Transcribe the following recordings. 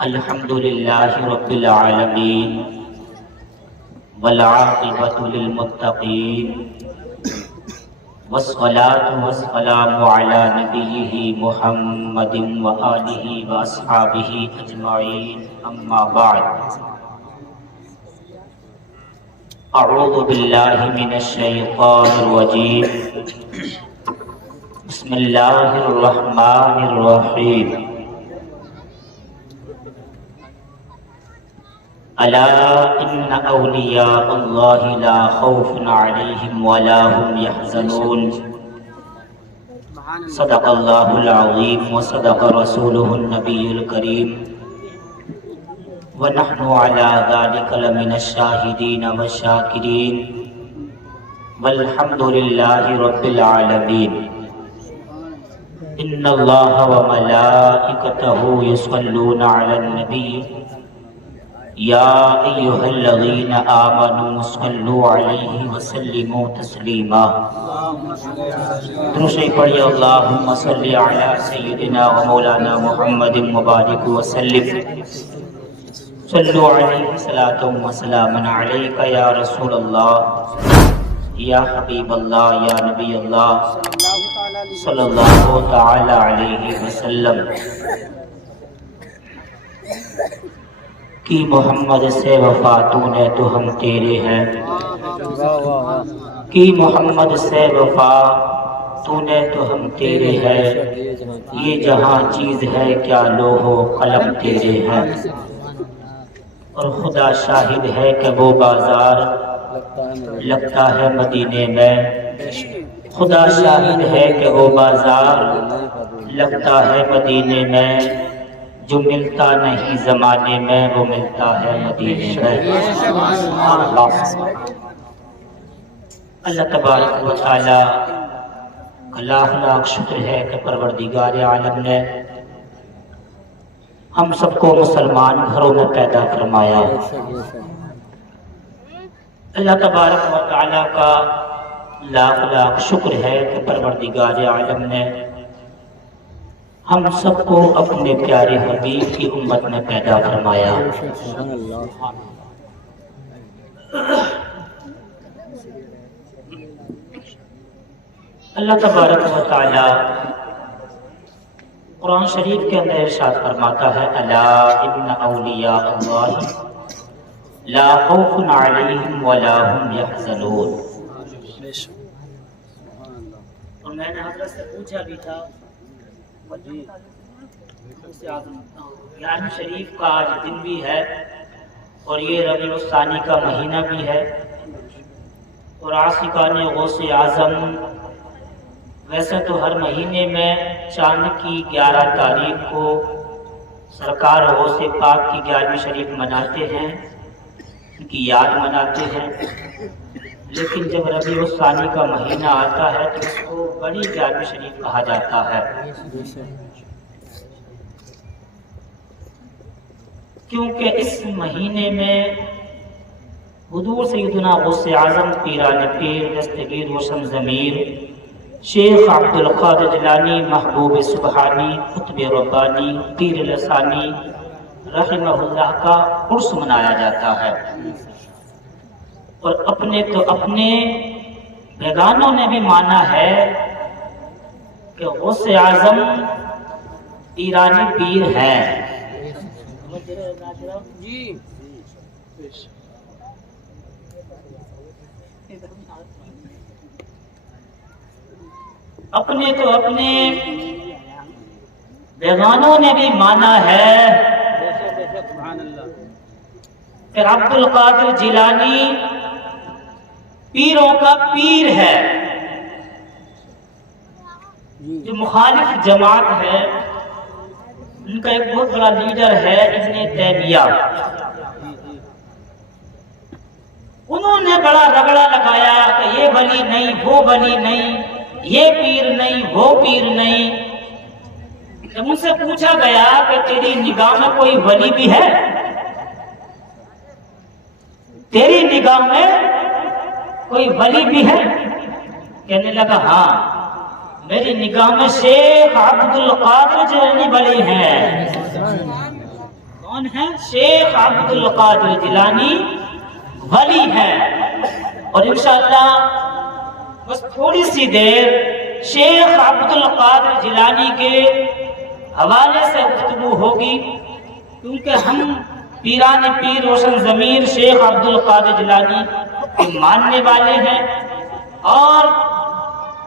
الحمد للہ رب العالمین والعاقبۃ للمتقین والصلاة والسلام علی نبیہ محمد وآلہ واصحابہ اجمعین اما بعد اعوذ باللہ من الشیطان الرجیم بسم اللہ الرحمن الرحیم الا ان اولیاء اللہ لا خوف علیہم ولا هم يحزنون صدق اللہ العظیم وصدق رسولہ النبی الکریم ونحن على ذلك لمن الشاہدین والشاکرین والحمد للہ رب العالمین ان اللہ وملائکتہ یصلون علی النبی یا ایہا الذین آمنوا صلوا علیہ وسلموا تسلیما درود شریف پڑھیے اللہم صلی علی سیدنا و مولانا محمد مبارک وسلم صلو علیہ صلاۃ و سلام علیک یا رسول اللہ یا حبیب اللہ یا نبی اللہ صلی اللہ تعالی علیہ وسلم کی محمد سے وفا تو نے تو ہم تیرے ہیں کی محمد سے وفا تو نے تو ہم تیرے ہیں یہ جہاں چیز ہے کیا لوح و قلم تیرے ہیں اور خدا شاہد ہے کہ وہ بازار لگتا ہے مدینے میں خدا شاہد ہے کہ وہ بازار لگتا ہے مدینے میں جو ملتا نہیں زمانے میں وہ ملتا ہے مدینے میں اللہ تبارک و تعالی لاکھ لاکھ شکر ہے کہ پروردگار عالم نے ہم سب کو مسلمان گھروں میں پیدا فرمایا اللہ تبارک و تعالی کا لاکھ لاکھ شکر ہے کہ پروردگار عالم نے ہم سب کو اپنے پیارے حبیب کی امت میں پیدا فرمایا اللہ تبارک و تعالی قرآن شریف کے اندر ارشاد فرماتا ہے الا ان اولیاء اللہ لا خوف علیہم ولا هم يحزنون اور میں نے حضرت سے پوچھا بھی تھا یارم شریف کا آج دن بھی ہے اور یہ ربیع الثانی کا مہینہ بھی ہے اور عاشقان غوث اعظم ویسے تو ہر مہینے میں چاند کی 11 تاریخ کو سرکار غوث پاک کی 11ویں شریف مناتے ہیں ان کی یاد مناتے ہیں لیکن جب ربیع الثانی کا مہینہ آتا ہے تو اس کو بڑی 11ویں شریف کہا جاتا ہے کیونکہ اس مہینے میں حضور سیدنا غوث اعظم پیران پیر دستگیر روشن ضمیر شیخ عبد القادر جیلانی محبوب سبحانی قطب ربانی پیر لسانی رحمہ اللہ کا عرس منایا جاتا ہے اور اپنے تو اپنے بیگانوں نے بھی مانا ہے کہ غوث اعظم ایرانی پیر ہے اپنے تو اپنے بیگانوں نے بھی مانا ہے کہ عبد القادر جیلانی پیروں کا پیر ہے جو مخالف جماعت ہے ان کا ایک بہت بڑا لیڈر ہے ابن تیمیہ انہوں نے بڑا رگڑا لگایا کہ یہ ولی نہیں وہ ولی نہیں یہ پیر نہیں وہ پیر نہیں جب ان سے پوچھا گیا کہ تیری نگاہ میں کوئی ولی بھی ہے تیری نگاہ میں کوئی ولی بھی ہے کہنے لگا ہاں میری نگاہ میں شیخ عبد القادر جیلانی ولی ہیں کون ہے؟ شیخ عبد القادر جیلانی ولی ہے. اور انشاءاللہ بس تھوڑی سی دیر شیخ عبد القادر جیلانی کے حوالے سے گفتگو ہوگی، کیونکہ ہم پیران پیر روشن ضمیر شیخ عبد القادر جیلانی کے ماننے والے ہیں اور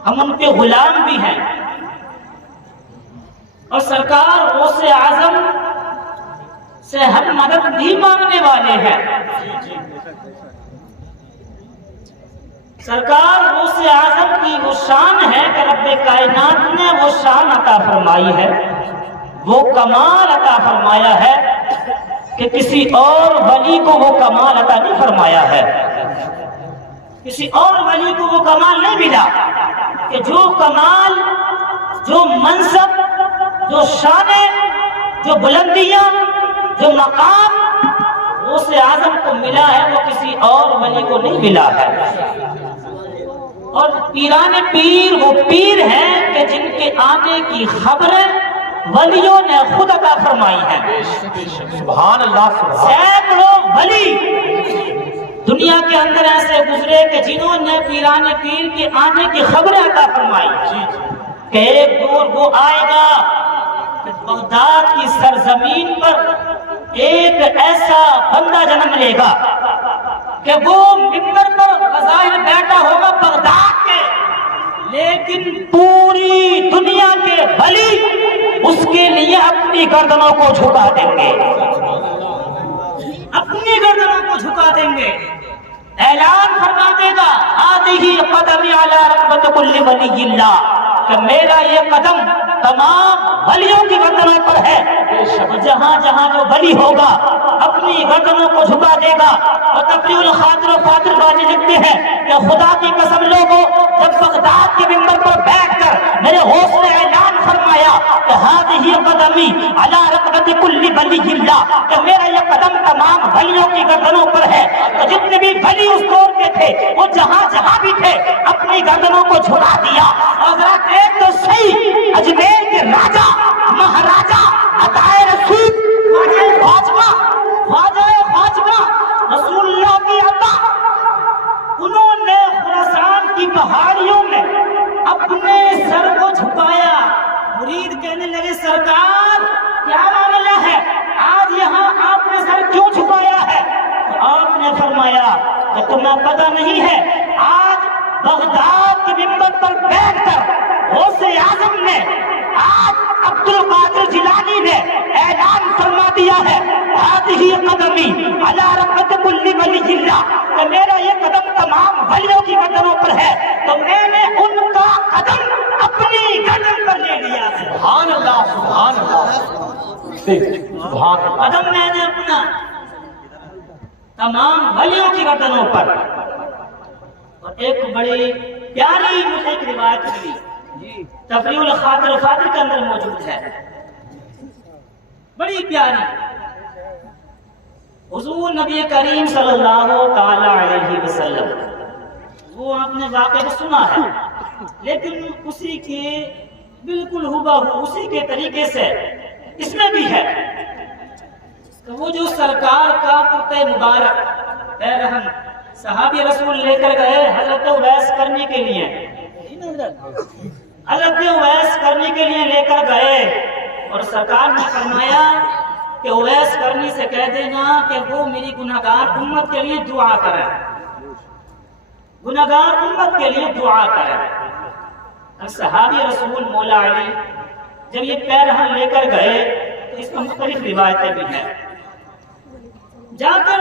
ہم ان کے غلام بھی ہیں، اور سرکار غوث اعظم سے ہم مدد بھی مانگنے والے ہیں. سرکار غوث اعظم کی وہ شان ہے کہ رب کائنات نے وہ شان عطا فرمائی ہے، وہ کمال عطا فرمایا ہے کہ کسی اور ولی کو وہ کمال عطا نہیں فرمایا ہے. کسی اور ولی کو وہ کمال نہیں ملا کہ جو کمال، جو منصب، جو شانیں، جو بلندیاں، جو مقام غوث اعظم کو ملا ہے وہ کسی اور ولی کو نہیں ملا ہے. اور پیران پیر وہ پیر ہیں کہ جن کے آنے کی خبریں ولیوں نے خود عطا فرمائی ہیں. سبحان اللہ. سینکڑوں ولی دنیا کے اندر ایسے گزرے کہ جنہوں نے پیران پیر کے آنے کی خبریں عطا فرمائی کہ ایک دور وہ آئے گا کہ بغداد کی سرزمین پر ایک ایسا بندہ جنم لے گا کہ وہ ممبر پر بظاہر بیٹھا ہوگا بغداد کے، لیکن پوری دنیا کے ولی اس کے لیے اپنی گردنوں کو جھکا دیں گے، اپنی گردنوں کو جھکا دیں گے. اعلان فرما دے گا آدھی قدمی علی رقبت کل ولی اللہ، کہ میرا یہ قدم تمام ولیوں کی گردنوں پر ہے. جہاں جہاں جو ولی ہوگا اپنی گردنوں کو جھکا دے گا. اور تفریح الخاطر و فاطر بازی لکھتے ہیں کہ خدا کی قسم لوگوں، جب بغداد کے ممبر پر بیٹھ کر میرے غوث نے اعلان فرمایا کہ ہذہ قدمی علی رقبت کل ولی اللہ، کہ میرا یہ قدم تمام ولیوں کی گردنوں پر ہے، تو جتنے بھی ولی اس دور کے تھے وہ جہاں جہاں بھی تھے اپنی گردنوں کو جھکا دیا. اور ذرا دیکھ تو صحیح، اجمیر کے راجا مہاراجا عطائے رسول خواجہ رسول اللہ کی عطا، انہوں نے خراسان کی پہاڑیوں میں اپنے سر کو جھکایا. مرید کہنے لگے سرکار کیا معاملہ ہے، آج یہاں آپ نے سر کیوں جھکایا ہے؟ تو آپ نے فرمایا کہ تمہیں پتہ نہیں ہے، آج بغداد کے ممبر پر بیٹھ کر غوث اعظم نے، آج عبد القادر جیلانی نے اعلان فرما دیا ہے ہذہ قدمی علی رقبت کل ولی اللہ، کہ میرا یہ قدم تمام ولیوں کی گردنوں پر ہے، تو میں نے ان کا قدم اپنی گردن پر لے لیا. سبحان اللہ. سبحان اللہ. سبحان اللہ. قدم میں نے اپنا تمام ولیوں کی گردنوں پر. اور ایک بڑی پیاری مجھے ایک روایت ملی، تفریح الخاطر و فاطر کے اندر موجود ہے، بڑی پیاری. حضور نبی کریم صلی اللہ تعالی علیہ وسلم، وہ آپ نے واقعہ سنا ہے، لیکن اسی کے بالکل ہبہو اسی کے طریقے سے اس میں بھی ہے کہ وہ جو سرکار کا کرتے مبارک اے رحم صحابی رسول لے کر گئے حضرت اویس کرنے کے لیے، حضرت اویس کرنے کے لیے لے کر گئے، اور سرکار نے فرمایا کہ اویس کرنی سے کہہ دینا کہ وہ میری گناہگار امت کے لیے دعا کرے، گناہگار امت کے لیے دعا کرے. صحابی رسول مولا علی جب یہ پیرہن لے کر گئے تو اس میں مختلف روایتیں بھی ہیں. جا کر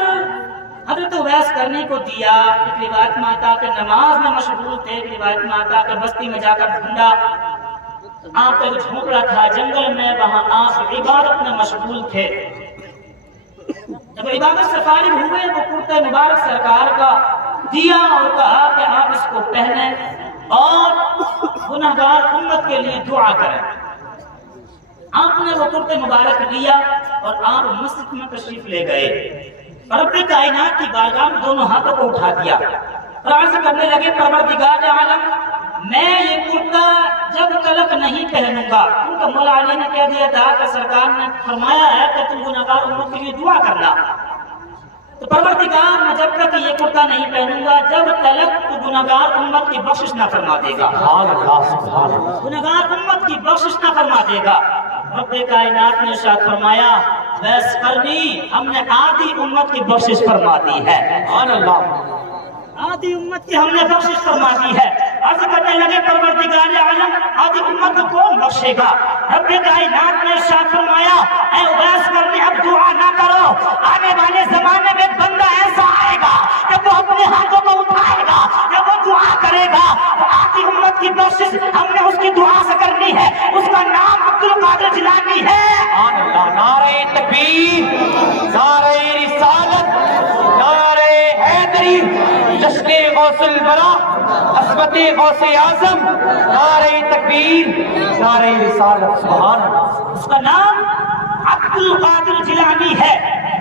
حضرت اویس کرنے کو دیا، ایک روایت میں آتا کہ نماز میں مشغول تھے، ایک روایت میں آتا کہ بستی میں جا کر ڈھونڈا، آپ کا جھونپڑا تھا جنگل میں، وہاں آپ عبادت میں مشغول تھے. جب عبادت سے فارغ ہوئے وہ کرتے مبارک سرکار کا دیا اور کہا کہ آپ اس کو پہنیں اور گناہگار امت کے لیے دعا کریں. آپ نے وہ کرتے مبارک لیا اور آپ مسجد میں تشریف لے گئے، رب کائنات کی بارگاہ میں دونوں ہاتھوں کو اٹھا دیا اور عرض کرنے لگے پروردگار عالم، میں یہ کرتا جب تلک نہیں پہنوں گا، تو مولا علی نے کہہ دیا تھا کہ سرکار نے فرمایا ہے کہ تم گناہگار امت کے لیے دعا کرنا، تو پروردگار میں جب تک یہ کرتا نہیں پہنوں گا جب تک تو گناہگار امت کی بخشش نہ فرما دے گا، گناہگار امت کی بخشش نہ فرما دے گا۔ رب کائنات نے ارشاد فرمایا بس کرنی ہم نے آدھی امت کی بخشش فرما دی ہے، آدھی امت کی ہم نے بخشش فرما دی ہے۔ عرض کرنے لگے پروردگار عالم آدھی امت کو کون بخشے گا؟ رب کائنات نے ارشاد فرمایا اے اویس کرنی اب دعا نہ کرو، آنے والے زمانے میں بندہ ایسا آئے گا کہ وہ اپنے ہاتھوں کو اٹھائے گا، جب وہ دعا کرے گا تو آدھی امت کی بخشش ہم نے اس کی دعا سے کرنی ہے، اس کا نام عبد القادر جیلانی ہے۔ نعرہ تکبیر، نعرہ رسالت، نعرہ حیدری، جشن غوث الورا، عصمت غوث اعظم، نعرہ تکبیر، نعرہ رسالت، سبحان اللہ۔ اس کا نام عبد القادر جیلانی ہے۔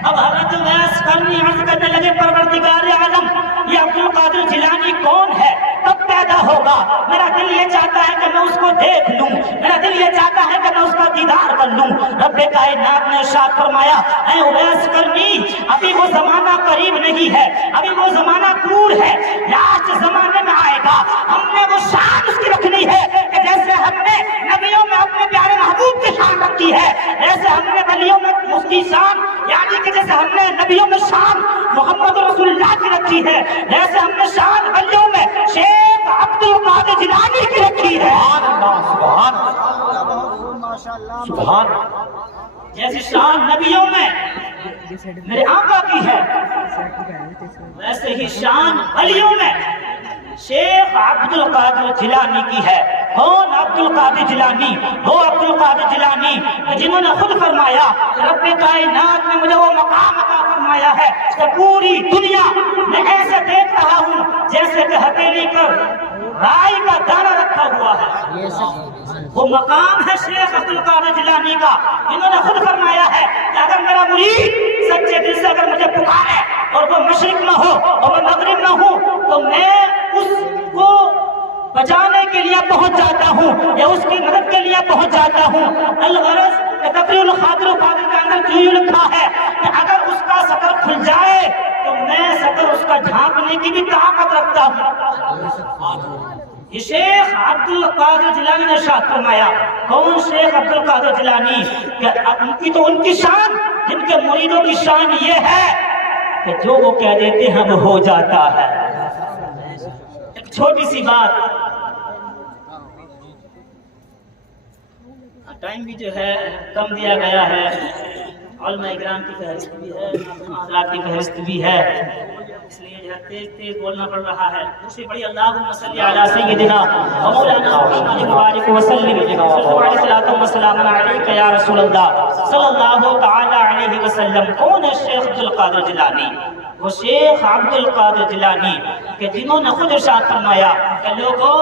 اب حضرت اویس کرنی عرض کرنے لگے پروردگار عالم یہ عبد القادر جیلانی کون ہے، کب پیدا ہوگا؟ میرا دل یہ چاہتا ہے کہ میں اس کو دیکھ لوں، میرا دل یہ چاہتا ہے کہ میں اس کا دیدار کر لوں۔ رب کائنات نے ارشاد فرمایا اے اویس کرنی ابھی وہ زمانہ قریب نہیں ہے، ابھی وہ زمانہ دور ہے، لاسٹ زمانے میں آئے گا۔ ہم نے وہ شان اس کی رکھنی ہے کہ جیسے ہم نے نبیوں میں اپنے پیارے محبوب کی شان رکھی ہے، ایسے ہم نے ولیوں میں اس کی شان، یعنی کہ جیسے ہم نے نبیوں میں شان محمد رسول اللہ کی رکھی ہے، ایسے ہم نے شان ولیوں میں شیخ عبد القادر جیلانی کی رکھی ہے۔ سبحان سبحان، جیسے شان نبیوں میں میرے آقا کی ہے، ویسے ہی شان ولیوں میں شیخ عبد القادر جیلانی کی ہے۔ کون عبد القادر جیلانی؟ وہ عبد القادر جیلانی جنہوں نے خود فرمایا رب کائنات نے مجھے وہ مقام عطا فرمایا ہے کہ پوری دنیا میں ایسے دیکھ رہا ہوں جیسے کہ ہتھیلی پر رائی کا دانہ رکھا ہوا ہے۔ وہ مقام ہے شیخ عبد القادر جیلانی کا، انہوں نے خود فرمایا ہے کہ اگر میرا مرید سچے دل سے اگر مجھے پکارے اور وہ مشرق نہ ہو اور میں مغرب نہ ہوں تو میں اس کو بچانے کے لیے پہنچ جاتا ہوں یا اس کی مدد کے لیے پہنچ جاتا ہوں۔ الغرض تفریح الخاطر و قادر کے اندر یوں لکھا ہے کہ اگر اس کا سطر کھل جائے تو میں سطر اس کا جھانکنے کی بھی طاقت رکھتا ہوں۔ یہ شیخ عبد القادر جیلانی نے ارشاد فرمایا۔ کون شیخ عبد القادر جیلانی؟ کہ ان کی تو ان کی شان، جن کے مریدوں کی شان یہ ہے کہ جو وہ کہہ دیتے ہیں وہ ہو جاتا ہے۔ ایک چھوٹی سی بات، ٹائم بھی جو ہے کم دیا گیا ہے، علماء اکرام کی فہرست بھی ہے، حضرات کی فہرست بھی ہے، اس لیے جو ہے تیز تیز بولنا پڑ رہا ہے۔ دوسری بڑی اللہم صلی علی سیدنا و مولانا محمد مبارک وسلم علیہ السلام علیک یا رسول اللہ صلی اللہ تعالی علیہ وسلم۔ کون ہے شیخ عبد القادر جیلانی؟ وہ شیخ عبد القادر جیلانی کہ جنہوں نے خود ارشاد فرمایا کہ لوگوں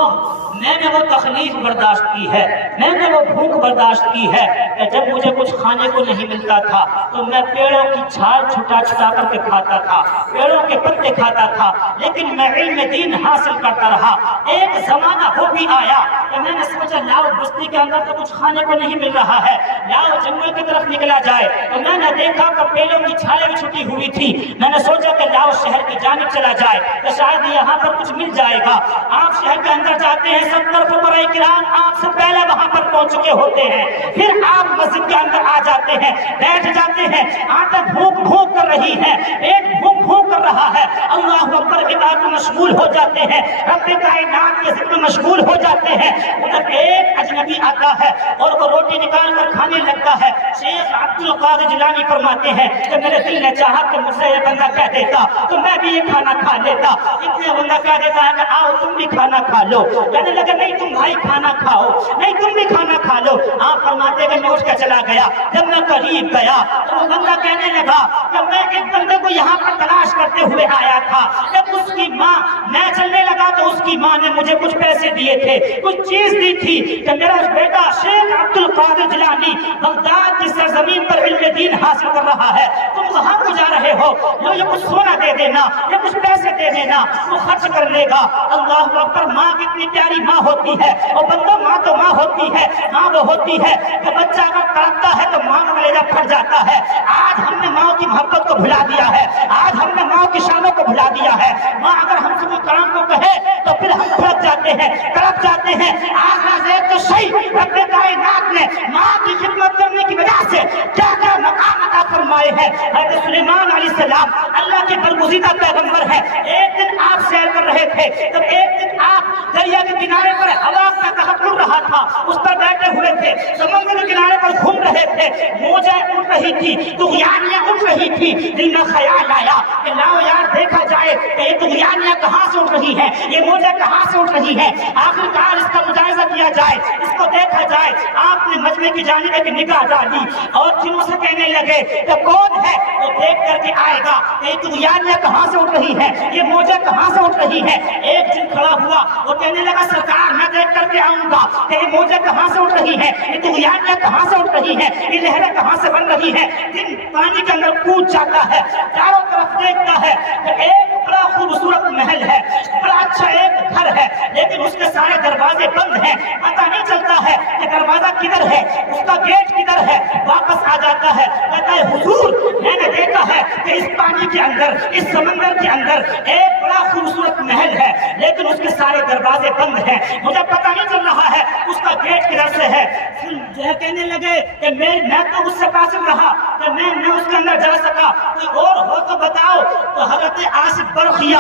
میں نے وہ تکلیف برداشت کی ہے، میں نے وہ بھوک برداشت کی ہے کہ جب مجھے کچھ کھانے کو نہیں ملتا تھا تو میں پیڑوں کی چھال چھٹا چھٹا کر کے کھاتا تھا، پیڑوں کے پتے کھاتا تھا، لیکن میں علم دین حاصل کرتا رہا۔ ایک زمانہ وہ بھی آیا کہ میں نے سوچا لاؤ بستی کے اندر تو کچھ کھانے کو نہیں مل رہا ہے، لاؤ جنگل کی طرف نکلا جائے، تو میں نے دیکھا کہ پیڑوں کی چھالیں بھی چھٹی ہوئی تھی، میں نے سوچا کہ لاؤ شہر کی جانب چلا جائے تو شاید یہاں پر کچھ مل جائے گا۔ آپ شہر کے اندر جاتے ہیں، سب طرف برائے کرام آپ سے پہلے وہاں پر پہنچ چکے ہوتے ہیں، پھر آپ مسجد کے اندر آ جاتے ہیں، بیٹھ جاتے ہیں، آنکھیں بھوک بھوک کر رہی ہیں، پیٹ بھوک بھوک کر رہا ہے، اللہ اکبر کی بات میں مشغول ہو جاتے ہیں، رب کائنات کے ذکر میں مشغول ہو جاتے ہیں۔ ادھر ایک اجنبی آتا ہے اور وہ روٹی نکال کر کھانے لگتا ہے۔ شیخ عبد القادر جیلانی فرماتے ہیں کہ میرے دل نے چاہا کہ مجھ سے یہ بندہ کہہ دیتا تو میں بھی یہ کھانا کھا لیتا، اتنے بندہ کہہ دیتا ہے کہ آؤ تم بھی کھانا کھا لو، کہنے لگے نہیں تم بھائی کھانا کھاؤ، نہیں تم بھی کھانا کھا لو۔ آپ فرماتے کہ میں اٹھ کے چلا گیا، جب میں قریب گیا تو وہ بندہ کہنے لگا کہ میں ایک بندے کو یہاں پر تلاش کرتے ہوئے آیا تھا، جب اس کی ماں، میں چلنے لگا تو اس کی ماں نے مجھے کچھ پیسے دیے تھے، کچھ چیز دی تھی کہ میرا بیٹا شیخ عبد القادر جیلانی بغداد کی سرزمین زمین پر علم دین حاصل کر رہا ہے، تم وہاں کو جا رہے ہو، لو یہ کچھ سونا دے دینا، یہ کچھ پیسے دے دینا، وہ خرچ کر لے گا۔ اللہ اکبر، ماں کتنی پیاری ماں ہوتی ہے، اور بندو ماں تو ماں ہوتی ہے، ماں وہ ہوتی ہے کہ بچہ اگر تڑپتا ہے تو ماں کا کلیجہ پھٹ جاتا ہے۔ آج ہم نے ماں کی محبت کو بھلا دیا ہے، آج ہم نے ماں کی شانوں کو بھلا دیا ہے۔ ماں اگر ہم سے کوئی کلام کو کہے تو پھر ہم پھٹ جاتے ہیں، تڑپ جاتے ہیں۔ آج تو صحیح رب کائنات نے ماں کی خدمت کرنے کی وجہ سے کیا کیا مقام عطا فرمائے ہیں۔ حضرت سلیمان علیہ السلام اللہ کے برگزیدہ پیغمبر ہیں۔ ایک دن آپ سیر کر رہے تھے، جب ایک دن آپ دریا کے کنارے پر ہوا کا قہر اڑ رہا تھا، اس پر بیٹھے ہوئے تھے، سمندر کے کنارے پر گھوم رہے تھے، موجیں اٹھ رہی تھی، طغیانیاں اٹھ رہی تھی۔ دل میں خیال آیا کہ لاؤ یار دیکھا جائے کہ یہ طغیانیاں کہاں سے اٹھ رہی ہیں، یہ موجیں کہاں سے اٹھ رہی ہیں، آخرکار اس کا مجاہدہ کیا جائے، اس کو دیکھا جائے۔ آپ نے مجمع کی جانب ایک نگاہ ڈالی اور جنوں سے کہنے لگے کہ کون ہے وہ دیکھ کر کے آئے گا کہ یہ طغیانیاں کہاں سے اٹھ رہی ہیں، یہ موجیں کہاں سے اٹھ رہی ہیں۔ ایک جن کھڑا ہوا وہ کہنے لگا سرکار میں دیکھ کر کے آؤں گا کہ یہ موجیں کہاں سے اٹھ رہی ہیں، یہ طغیانیاں کہاں سے اٹھ رہی ہیں، یہ لہریں کہاں سے بن رہی ہیں۔ دن پانی کے اندر کود جاتا ہے، چاروں طرف دیکھتا ہے کہ ایک بڑا خوبصورت محل ہے، بڑا اچھا ایک گھر ہے، لیکن اس کے سارے دروازے بند ہیں، پتہ نہیں چلتا ہے کہ دروازہ کدھر ہے، اس کا گیٹ کدھر ہے۔ واپس آ جاتا ہے، کہتا ہے حضور میں نے دیکھا ہے کہ اس پانی کے اندر، اس سمندر کے اندر ایک بڑا خوبصورت محل ہے، لیکن اس کے سارے دروازے بند ہیں، مجھے پتہ نہیں چل رہا ہے اس کا گیٹ کدھر سے ہے۔ پھر جو ہے کہنے لگے کہ میں تو اس سے قاصر رہا کہ میں نہ اس کے اندر جا سکا، کوئی اور ہو تو بتاؤ۔ تو حضرت آصف برخیہ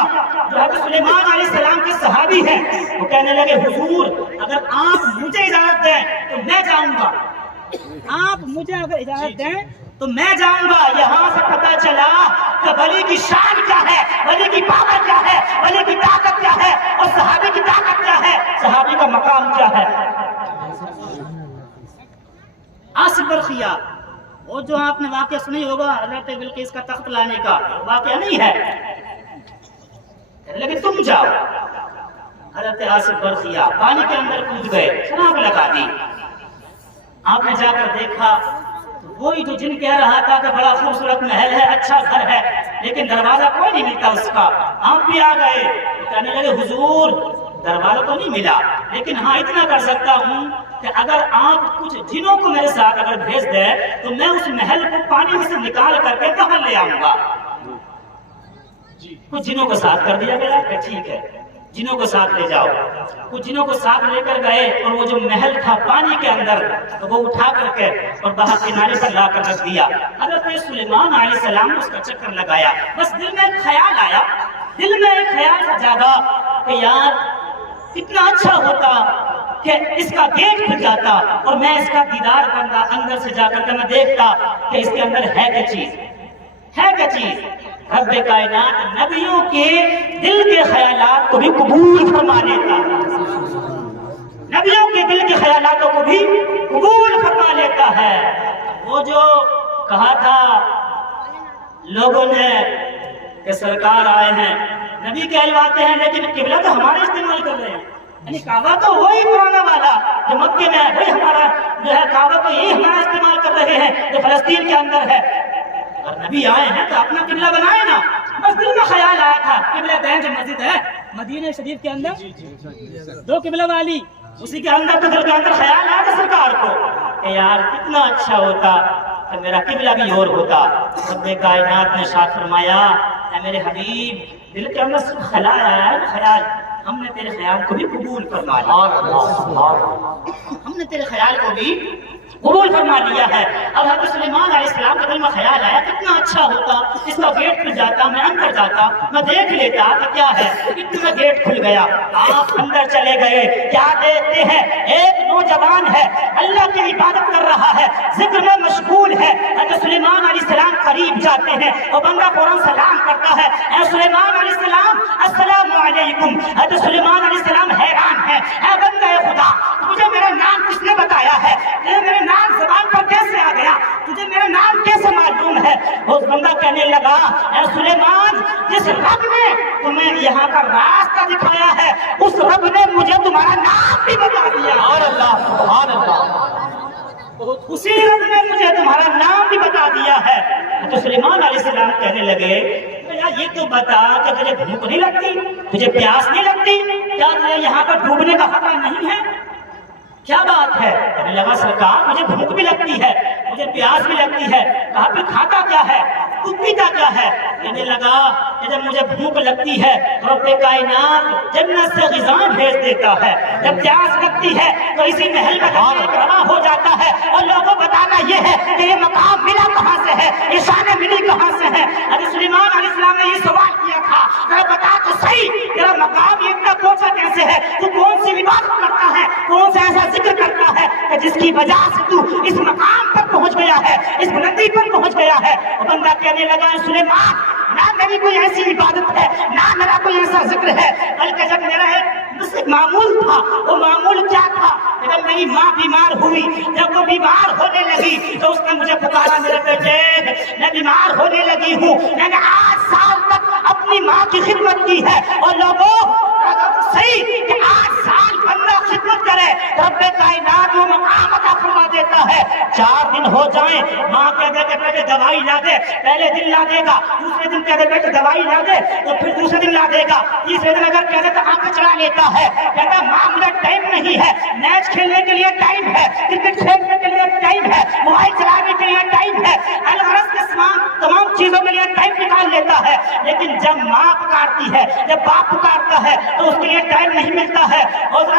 جو حضرت سلیمان علیہ السلام کے صحابی ہیں، وہ کہنے لگے حضور اگر آپ مجھے اجازت دیں تو میں جاؤں گا، آپ مجھے اگر اجازت دیں تو میں جاؤں گا۔ یہاں سے پتہ چلا کہ ولی کی شان کیا ہے، ولی کی پاور کیا ہے، ولی کی طاقت کیا ہے، اور صحابی کی طاقت کیا ہے، صحابی کا مقام کیا ہے۔ آصف برخیہ وہ جو آپ نے واقعہ سنی ہوگا حضرت بلقیس کا تخت لانے کا، واقعہ نہیں ہے، لیکن تم جاؤ۔ حضرت آصف برخیہ پانی کے اندر کود گئے، چھلانگ لگا دی۔ آپ نے جا کر دیکھا وہی جو جن کہہ رہا تھا کہ بڑا خوبصورت محل ہے، اچھا گھر ہے، لیکن دروازہ کوئی نہیں ملتا اس کا۔ آپ بھی آ گئے، کہنے لگے حضور دروازہ تو نہیں ملا، لیکن ہاں اتنا کر سکتا ہوں کہ اگر آپ کچھ جنوں کو میرے ساتھ اگر بھیج دیں تو میں اس محل کو پانی میں سے نکال کر کے باہر لے آؤں گا۔ کچھ جنوں کو ساتھ کر دیا گیا کہ ٹھیک ہے جنوں کو ساتھ لے جاؤ۔ کچھ جنوں کو ساتھ لے کر گئے اور وہ جو محل تھا پانی کے اندر تو وہ اٹھا کر کے اور باہر کنارے پر لا کر رکھ دیا۔ حضرت سلیمان علیہ السلام نے اس کا چکر لگایا، بس دل میں ایک خیال آیا، دل میں ایک خیال سا جاگا کہ یار کتنا اچھا ہوتا کہ اس کا گیٹ کھل جاتا اور میں اس کا دیدار کرتا، اندر سے جا کر کے میں دیکھتا کہ اس کے اندر ہے کیا چیز، ہے کیا چیز۔ رب کائنات نبیوں کے دل کے خیالات کو بھی قبول فرما لیتا، نبیوں کے دل کے خیالاتوں کو بھی قبول فرما لیتا ہے۔ وہ جو کہا تھا لوگوں نے کہ سرکار آئے ہیں، نبی کہلواتے ہیں لیکن قبلہ تو ہمارے استعمال کر رہے ہیں، یعنی کعبہ تو وہی پرانا والا جو مکے میں ہے، وہی ہمارا جو ہے کعبہ تو یہی ہمارا استعمال کر رہے ہیں جو فلسطین کے اندر ہے۔ اور نبی آئے ہیں تو اپنا قبلہ بنائے نا۔ بس دل میں خیال آیا تھا قبلہ دین جو مسجد ہے مدینہ شریف کے اندر دو قبلہ والی، اسی کے اندر تو دل کے اندر خیال آیا تھا سرکار کو کہ یار کتنا اچھا ہوتا کہ میرا قبلہ بھی اور ہوتا۔ رب کائنات نے ارشاد فرمایا اے میرے حبیب دل کے اندر صرف خیال آیا ہے، خیال، ہم نے تیرے خیال کو بھی قبول فرما لیا، ہم نے تیرے خیال کو بھی قبول فرما لیا ہے۔ اب حضرت سلیمان علیہ السلام کے دل میں خیال آیا کتنا اچھا ہوتا اس کا گیٹ کھل جاتا، میں اندر جاتا، میں دیکھ لیتا کہ کیا ہے۔ اتنا گیٹ کھل گیا، آپ اندر چلے گئے، کیا دیکھتے ہیں ایک نوجوان ہے، اللہ کی عبادت کر رہا ہے، ذکر میں مشغول ہے۔ حضرت سلیمان علیہ السلام قریب جاتے ہیں اور بندہ فوراً سلام کرتا ہے، اے سلیمان علیہ السلام السلام علیکم۔ حضرت سلیمان علیہ السلام حیران ہے، اے بندہ خدا مجھے میرا نام کس نے بتایا ہے، میرے نام زبان پر کیسے آ گیا، تجھے میرا نام کیسے معلوم ہے؟ اس بندہ کہنے لگا اے سلیمان جس رب نے تمہیں یہاں کا راستہ دکھایا ہے اس رب نے مجھے تمہارا نام بھی بتا دیا۔ سبحان اللہ، سبحان اللہ، اسی رب نے مجھے تمہارا نام کہنے لگے یہ تو بتا کہ تجھے بھوک نہیں لگتی، تجھے پیاس نہیں لگتی، کیا تجھے یہاں پر ڈوبنے کا خطرہ نہیں ہے؟ کیا بات ہے؟ کہنے لگا سرکار مجھے بھوک بھی لگتی ہے، مجھے پیاس بھی لگتی ہے۔ کہا پھر کھاتا کیا ہے، تو پیتا کیا ہے؟ کہنے لگا کہ جب مجھے بھوک لگتی ہے رب کائنات جنت سے غذا بھیج دیتا ہے، جب پیاس لگتی ہے تو اسی محل میں رواں ہو جاتا ہے، اور لوگوں بتانا یہ ہے کہ یہ مقام ملا کہاں سے ہے، یہ شان ملی کہاں سے ہے۔ حضرت سلیمان علیہ السلام نے یہ سوال کیا تھا کہ بتا تو صحیح تیرا مقام یہ اتنا پہنچا کیسے ہے، تو کون سی عبادت کرتا ہے، کون سا ایسا ذکر کرتا ہے کہ جس کی وجہ سے تو اس مقام پر پہنچ گیا ہے، اس بلندی پر پہنچ گیا ہے۔ اور بندہ کہنے لگا سلیمان نہ میری کوئی ایسی عبادت ہے، نہ میرا کوئی ایسا ذکر ہے، بلکہ جب میرا ایک معمول تھا، وہ معمول کیا تھا؟ جب میری ماں بیمار ہوئی، جب وہ بیمار ہونے لگی تو اس نے مجھے پکارا میرے بیٹے میں بیمار ہونے لگی ہوں، میں نے 8 سال تک اپنی ماں کی خدمت کی ہے۔ اور لوگوں صحیح کہ 8 سال بندہ خدمت کرے رب کائنات وہ مقام عطا فرما دیتا ہے۔ 4 دن ہو جائیں ماں کہہ دے کہ بیٹے دوائی لا دے، پہلے دن لا دے گا، دوسرے دن کہہ دے بیٹے دوائی لا دے، تو پھر دوسرے دن لا دے گا، تیسرے دن اگر کہہ دے تو آنکھ چڑھا لیتا ہے، کہتا ماں مجھے ٹائم نہیں ہے، میچ کھیلنے کے لیے ٹائم ہے، کرکٹ کھیلنے کے لیے ٹائم ہے، موبائل چلانے کے لیے ٹائم ہے، الغرض کے تمام چیزوں کے لیے ٹائم نکال لیتا ہے۔ لیکن جب ماں پکارتی ہے، جب باپ پکارتا ہے تو اس کے لیے ٹائم نہیں ملتا ہے۔ اور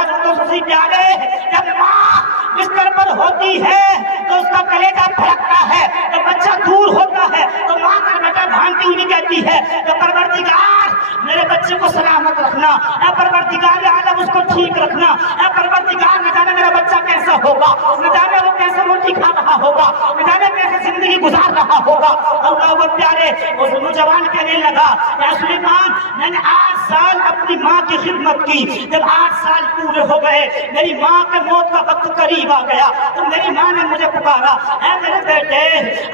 پیارے جب ماں بستر پر ہوتی ہے تو اس کا کلیجہ پھڑکتا ہے، جب بچہ دور ہوتا ہے تو ماں کا بیٹا بھانتی ہوئی کہتی ہے کہ پروردگار میرے بچے کو سلامت رکھنا، اے پروردگار عالم اس کو ٹھیک رکھنا، اے پروردگار نہ جانے میرا بچہ کیسا ہوگا، نہ جانے وہ کیسے روٹی کھا رہا ہوگا، نہ جانے کیسے زندگی گزار رہا ہوگا۔ اللہ وہ پیارے اس نوجوان کہنے لگا اے سلیمان میں نے 8 سال اپنی ماں کی خدمت کی، جب 8 سال پورے ہو گئے میری ماں کے موت کا وقت قریب آ گیا تو میری ماں نے مجھے پکارا اے میرے بیٹے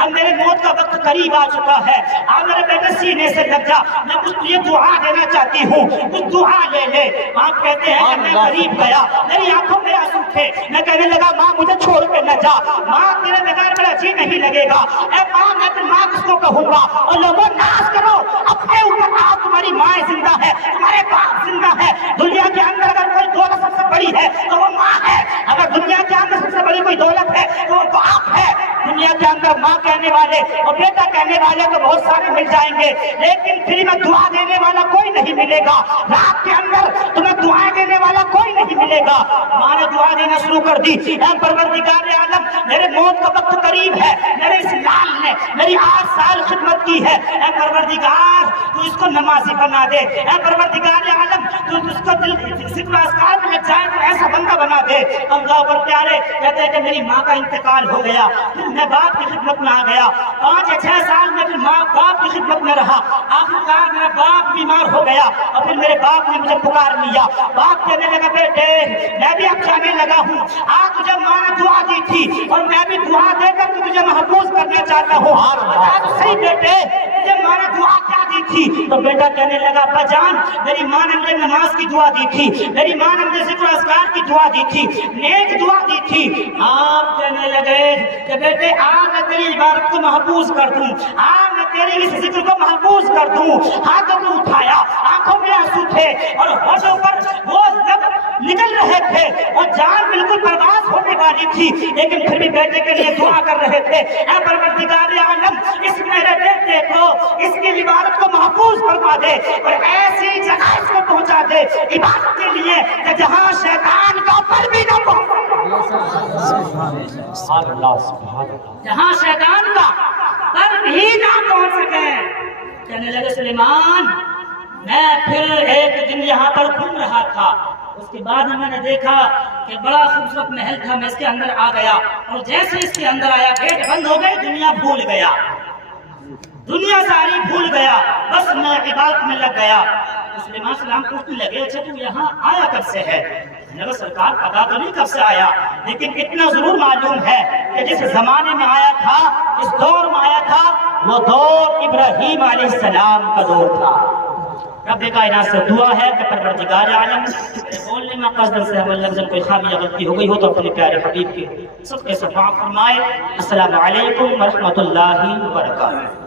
اب میرے موت کا وقت قریب آ چکا ہے، آ میرے بیٹے سینے سے لگ جا، میں کچھ تجھے دعا دینا چاہتی ہوں، کچھ دعا لے لے۔ آپ کہتے ہیں کہ میں قریب گیا، میری آنکھوں میں آنسو تھے، میں کہنے لگا ماں مجھے چھوڑ کے نہ جا، ماں تیرے بغیر میرا جی نہیں لگے گا، اے ماں میں تو ماں کس کو کہوں گا۔ اور لوگوں ناز کرو اپنے اوپر، آپ تمہاری ماں زندہ ہے، تمہارے باپ زندہ ہے، دنیا کے اندر اگر کوئی دولت سب سے بڑی ہے تو وہ ماں ہے، اگر دنیا کے اندر سب سے بڑی کوئی دولت ہے تو وہ باپ ہے۔ دنیا کے اندر ماں کہنے والے اور بیٹا کہنے والے تو بہت سارے مل جائیں گے، لیکن پھر میں دعا دینے والا کوئی نہیں ملے گا، رات کے اندر تمہیں دعائیں دینے والا کوئی نہیں ملے گا۔ ماں نے دعا دینا شروع کر دی اے پروردگار عالم میرے موت کا وقت قریب ہے، میرے اس لال نے میری 8 سال خدمت کی ہے، اے پروردگار تو اس کو نمازی بنا دے، اے پروردگار عالم تو اس کو ذکر و اذکار میں لگ جائے تو ایسا بندہ بنا دے۔ اللہ پر پیارے کہتے ہیں کہ میری ماں کا انتقال ہو گیا، پھر میں باپ کی خدمت میں آ گیا، 5 یا 6 سال میں پھر ماں باپ کی خدمت میں رہا، آخرکار میرا باپ بیمار ہو گیا اور پھر میرے باپ نے مجھے پکار لیا، باپ کہنے لگا بیٹے میں بھی اب جانے لگا ہوں، آج تجھے ماں نے دعا دی تھی اور میں بھی دعا دے کر تجھے محفوظ کرنا چاہتا ہوں، بتا تو صحیح بیٹے تجھے ماں نے دعا کیا دی تھی؟ تو بیٹا کہنے لگا ابا جان میری ماں نے مجھے نماز کی دعا دی تھی، میری ماں نے مجھے ذکر و اذکار کی دعا دی تھی، نیک دعا دی تھی۔ آپ کہنے لگے کہ بیٹے آج میں تیری عبادت کو محفوظ کر دوں، آج میں تیرے اس ذکر کو محفوظ کر دوں۔ ہاتھوں کو اٹھایا، آنکھوں میں آنسو تھے اور ہونٹوں پر وہ لب نکل رہے تھے اور جان بالکل برباد ہونے والی تھی، لیکن پھر بھی بیٹے کے لیے دعا کر رہے تھے اے پروردگار عالم اس میرے بیٹے کو اس کی عبادت کو محفوظ فرما دے اور ایسی جگہ اس کو پہنچا دے عبادت کے لیے کہ جہاں شیطان کا پر بھی نہ پہنچ، جہاں شیطان کا پر بھی نہ پہنچ سکے۔ کہنے لگے سلیمان میں پھر ایک دن یہاں پر گھوم رہا تھا، اس کے بعد میں نے دیکھا کہ بڑا خوبصورت محل تھا، میں اس کے اندر آ گیا اور جیسے اس کے اندر آیا گیٹ بند ہو گئے، دنیا بھول گیا، دنیا ساری بھول گیا، بس میں عبادت میں لگ گیا۔ سلیمان سلام پوچھنے لگے اچھا تو یہاں آیا کب سے ہے؟ نگر سرکار پتا تو نہیں کب سے آیا، لیکن اتنا ضرور معلوم ہے کہ جس زمانے میں آیا تھا، اس دور میں آیا تھا، وہ دور ابراہیم علیہ السلام کا دور تھا۔ رب کائنات سے دعا ہے کہ پروردگار عالم بولنے میں قصدن سے ہم لفظ کوئی خامی یا غلطی ہو گئی ہو تو اپنے پیارے حبیب کے صدقے سے معاف فرمائے۔ السلام علیکم ورحمۃ اللہ وبرکاتہ۔